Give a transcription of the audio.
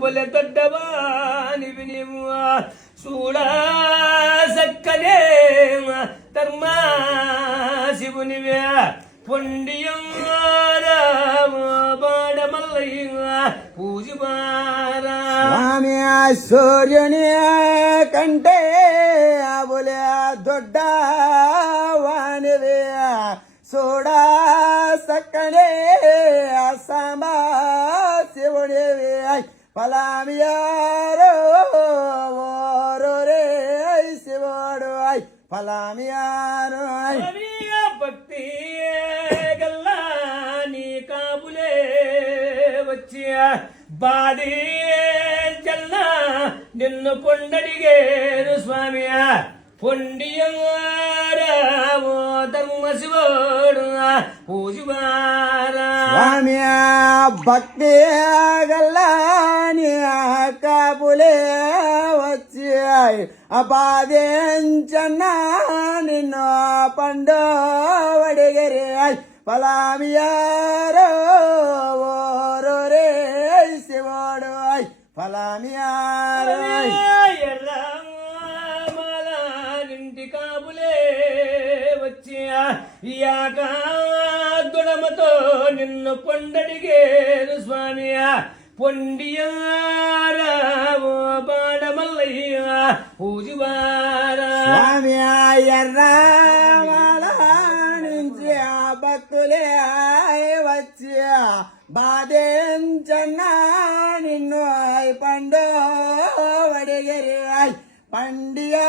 పొలె తొడ్డవానివి నీవు చూడా సక్కనే ధర్మా శివునివే పొండియంబాడమల్లయ్య పూజమారా స్వామి సూర్యుని కంటే బొలె దొడ్డ వానివే చూడా సక్కనే సాంబా శివునివే పలామియారో ఓరో రే శివుడు పలామియారో భక్తి గల్లా నీ కాబులే వచ్చి బాధి జల్లా నిన్ను పొండడిగేరు స్వామి పొండియరావో ధర్మ శివుడు పూజమారా స్వామి భక్తి గల్లాని కాబులే వచ్చి అపాదించన్నా నిన్ను పండు వడిగరి పలామియారో ఓరో రే శివుడు పలామియారో ఇంటి కాబులే వచ్చి యాకాదుడమతో నిన్ను పొండడిగేరు స్వామి పొండియారావో బాడమల్లయ్య పూజవారా స్వామి ఎర్రమాల నుంచి భక్తులే వచ్చి బాధించన్నా నిన్ను పండు వడిగిరి పండియా